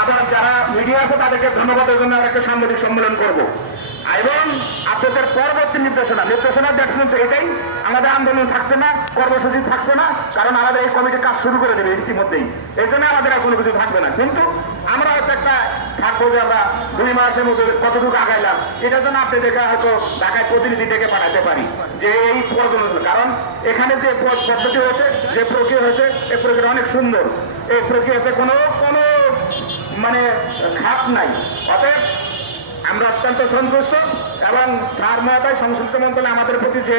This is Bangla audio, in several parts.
আবার যারা মিডিয়া আছে তাদেরকে ধন্যবাদের জন্য আমরা একটা সাংবাদিক সম্মেলন করব এবং আপনাদের পরবর্তী নির্দেশনা দেখছেন এটাই, আমাদের আন্দোলন থাকছে না, কর্মসূচি থাকছে না, কারণ আমাদের এই কমিটি কাজ শুরু করে দেবে ইতিমধ্যেই। এই জন্য আমাদের আর কোনো কিছু থাকবে না, কিন্তু আমরা হয়তো একটা থাকবো যে আমরা 2 মাসের মধ্যে কতটুকু আগাইলাম, এটার জন্য আপনাদেরকে হয়তো ঢাকায় প্রতিনিধি থেকে পাঠাতে পারি যে এই পর্যন্ত, কারণ এখানে যে পদ্ধতি হয়েছে, যে প্রক্রিয়া হয়েছে, এই প্রক্রিয়া অনেক সুন্দর, এই প্রক্রিয়াতে কোনো মানে খাপ নাই। অতএব আমরা অত্যন্ত সন্তুষ্ট এবং সার মহাতায় সংশ্লিষ্ট মন্ত্রণালয় আমাদের প্রতি যে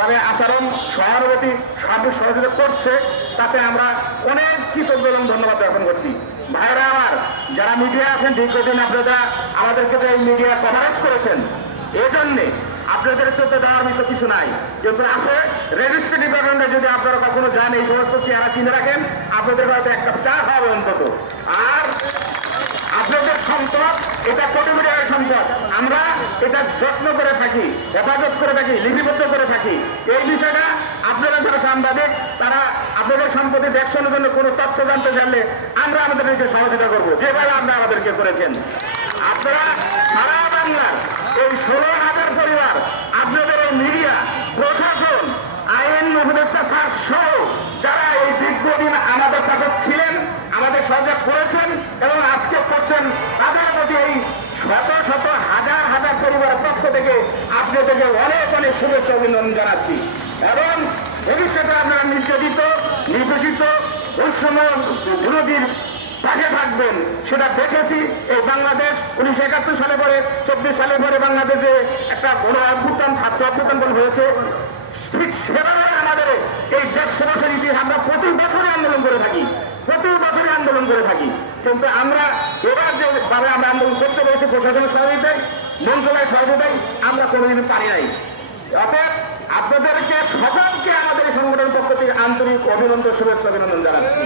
মানে আচরণ, সহানুভূতি, সার্বিক সহযোগিতা করছে, তাতে আমরা অনেক কৃতজ্ঞ এবং ধন্যবাদ জ্ঞাপন করছি। ভাইরা আমার, যারা মিডিয়া আছেন, দীর্ঘদিন আপনারা আমাদেরকে যে মিডিয়া কভারেজ করেছেন, এই জন্যে আপনাদের চলতে দেওয়ার মতো কিছু নাই, কিন্তু আছে রেজিস্ট্রি ডিপার্টমেন্টে যদি আপনারা কখনো যান, এই সমস্ত চেহারা চিনে রাখেন, আপনাদের হয়তো একটা চা হবে অন্তত। আর আপনাদের সম্পদ, এটা কোটি কোটি টাকার সম্পদ, আমরা এটা যত্ন করে থাকি, হেফাজত করে থাকি, লিপিবদ্ধ করে থাকি। এই বিষয়টা আপনারা যারা সাংবাদিক, তারা আপনাদের সম্পত্তি দেখশনের জন্য কোনো তথ্য জানতে চাইলে আমরা আমাদেরকে সহযোগিতা করবো, যেভাবে আপনারা আমাদেরকে করেছেন। আপনারা সারা বাংলার এই 16,000 পরিবার, আপনাদের এই মিডিয়া, প্রশাসন, আইন উপদেষ্টা স্যার সহ যারা এই দীর্ঘদিন আমাদের কাছে ছিলেন, আমাদের সহযোগ করেছেন এবং আজকে করছেন, তাদের প্রতি এই শত শত হাজার হাজার পরিবারের পক্ষ থেকে আপনাদেরকে অনেক অনেক শুভেচ্ছা অভিনন্দন জানাচ্ছি। এবং ভবিষ্যতে আপনারা নির্যাতিত, নির্বাচিত, বৈষম্য বিরোধীর পাশে থাকবেন, সেটা দেখেছি। এই বাংলাদেশ 1971 সালে পরে, 24 সালে পরে বাংলাদেশে একটা বড় অভ্যুত্থান, ছাত্র অভ্যুত্থান বলে হয়েছে, ঠিক সেভাবে আমাদের এই 150 বছর ইতিহাস আমরা প্রতি বছরই আন্দোলন করে থাকি, কিন্তু আমরা এবার যেভাবে আমরা আন্দোলন করতে পেরেছি, প্রশাসনের সহযোগিতায়, মন্ত্রণালয়ের সহযোগিতায়, আমরা কোনোদিন পারি নাই। অতএব আপনাদেরকে সকলকে আমাদের সংগঠনের পক্ষ থেকে আন্তরিক অভিনন্দন, শুভেচ্ছা অভিনন্দন জানাচ্ছি।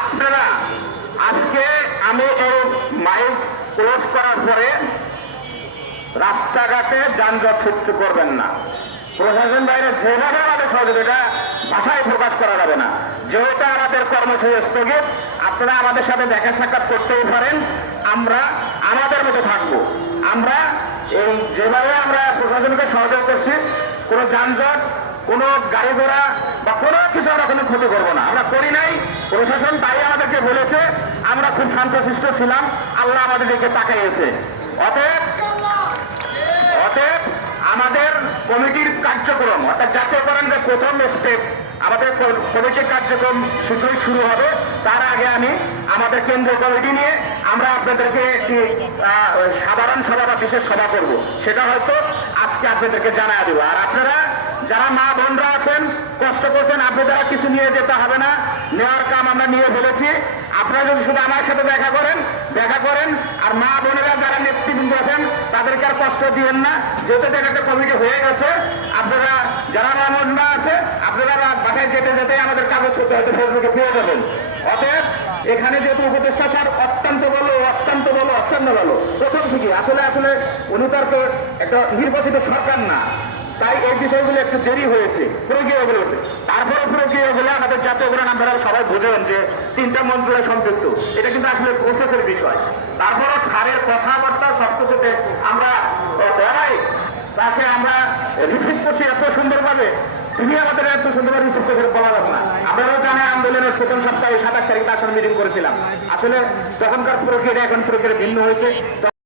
আপনারা আজকে আমি এই মাইক ক্লোজ করার পরে রাস্তাঘাটে যানজট সৃষ্টি করবেন না। প্রশাসন বাইরে যেভাবে আমাদের সহযোগিতা ভাষায় প্রকাশ করা যাবে না, যেহেতু আমাদের কর্মসূচি স্থগিত, আপনারা আমাদের সাথে দেখা সাক্ষাৎ করতেই পারেন, আমরা আমাদের মতো থাকবো। আমরা এই যেভাবে আমরা প্রশাসনকে সহযোগ করছি, কোনো যানজট, কোনো গাড়ি ঘোড়া বা কোনো কিছু আমরা কোনো ক্ষতি করবো না, আমরা করি নাই। প্রশাসন তাই আমাদেরকে বলেছে, আমরা খুব শান্তশিষ্ট ছিলাম, আল্লাহ আমাদের দিকে তাকাইয়েছে। অতএব আমাদের কমিটির কার্যক্রম, অর্থাৎ জাতীয়করণের প্রথম স্টেপ, আমাদের কমিটির কার্যক্রম শীঘ্রই শুরু হবে। তার আগে আমি আমাদের কেন্দ্রীয় কমিটি নিয়ে আমরা আপনাদেরকে একটি সাধারণ সভা বা বিশেষ সভা করব, সেটা হয়তো আজকে আপনাদেরকে জানাই দেবো। আর আপনারা যারা মা বোনরা আছেন, কষ্ট করছেন, আপনারা কিছু নিয়ে যেতে হবে না, নেওয়ার কাম আমরা নিয়ে ফেলেছি। আপনারা যদি শুধু আমার সাথে দেখা করেন, আর মা বোনেরা যারা নেতৃবৃন্দ আছেন তাদেরকে আর কষ্ট দিবেন না, যেহেতু একটা কমিটি হয়ে গেছে। আপনারা যারা মা বোনরা আছে, আপনারা বাসায় যেতে যেতে আমাদের কাগজপত্র হয়তো ফেসবুকে পেয়ে যাবেন। অতএব এখানে যেহেতু উপদেষ্টা স্যার অত্যন্ত ভালো প্রথম থেকে, আসলে উনি তো একটা নির্বাচিত সরকার না, তাই এই বিষয়গুলো একটু দেরি হয়েছে প্রক্রিয়াগুলো। তারপরে প্রক্রিয়াগুলো আমাদের জাতীয়করণ আপনারা সবাই বুঝেন যে 3টা মন্ত্রণালয় সম্পৃক্ত, এটা কিন্তু আসলে প্রসেসের বিষয়। তারপরে স্যারের কথাবার্তা সবকিছুতে আমরা তাকে আমরা রিসিভ করছি এত সুন্দরভাবে, তিনি আমাদের এত সুন্দরভাবে রিসিভ করছে বলা যাবে না। আমরাও জানাই আন্দোলনের প্রথম সপ্তাহে 27 তারিখ তার সাথে মিটিং করেছিলাম। আসলে তখনকার প্রক্রিয়া এখন প্রক্রিয়া ভিন্ন হয়েছে।